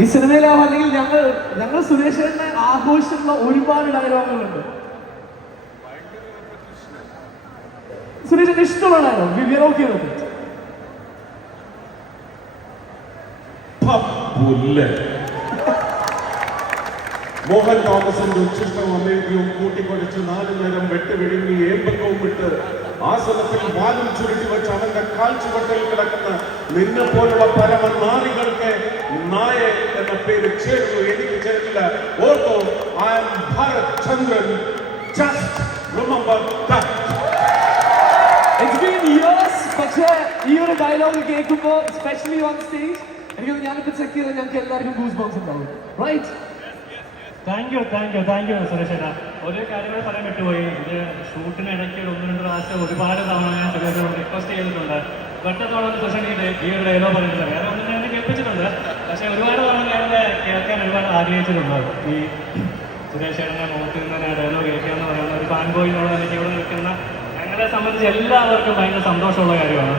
ഈ സിനിമയിലാവും അല്ലെങ്കിൽ ഞങ്ങൾ സുരേഷേട്ടനെ ആഘോഷിച്ചിട്ടുള്ള ഒരുപാട് ഡയലോഗുകളുണ്ട്. സുരേഷിന് ഇഷ്ടമുള്ള ഡയലോഗ് ഓക്കെ മോഹൻ തോമസിന്റെ ഉച്ചിഷ്ടവും അമേരിക്കയും കൂട്ടിക്കൊടിച്ച് 4 നേരം വെട്ടുവിഴുങ്ങി ഏമ്പക്കവും വിട്ട് ആസനത്തിൽ വാലും ചുരുട്ടി വെച്ച് അവന്റെ കാൽച്ചുവട്ടിൽ കിടക്കുന്ന നിന്നെ പോലുള്ള പരമനാരികൾക്ക് നായ എന്ന പേര് ചേരുന്നു, എനിക്ക് ചേരില്ല. ഓർത്തോ, I am Bharath Chandran. Just remember that. It's been years, പക്ഷേ ഈ ഒരു ഡയലോഗ് കേൾക്കുമ്പോൾ സ്പെഷ്യലി ഓൺ സ്റ്റേജ് എനിക്ക് ഞാനിപ്പോ ചെക്ക് ചെയ്ത് ഞങ്ങൾക്ക് എല്ലാവർക്കും ഗൂസ് ബംസ് ഉണ്ടാവും. റൈറ്റ്? താങ്ക് യു സുരേഷേട്ടാ. ഒരു കാര്യങ്ങൾ പറയാൻ വിട്ടുപോയി. ഇത് ഷൂട്ടിനിടയ്ക്ക് 1-2 പ്രാവശ്യം ഒരുപാട് തവണ ഞാൻ സുരേഷോട് റിക്വസ്റ്റ് ചെയ്തിട്ടുണ്ട്. ഒറ്റത്തോളം സുരേഷൻ ഈ ഒരു ഡയലോഗ് പറഞ്ഞിട്ടില്ല, വേറെ ഒന്നും ഞാൻ കേൾപ്പിച്ചിട്ടുണ്ട്. പക്ഷേ ഒരുപാട് തവണ ഞാനത് കേൾക്കാൻ ഒരുപാട് ആഗ്രഹിച്ചിട്ടുണ്ട്. ഈ സുരേഷേട്ടൻ്റെ മുഖത്ത് നിന്ന് ഡയലോഗ് കേൾക്കുക എന്ന് പറയുന്ന ഒരു ഫാൻ ബോയിനോട് എനിക്ക് ഇവിടെ നിൽക്കുന്ന ഞങ്ങളെ സംബന്ധിച്ച് എല്ലാവർക്കും ഭയങ്കര സന്തോഷമുള്ള കാര്യമാണ്.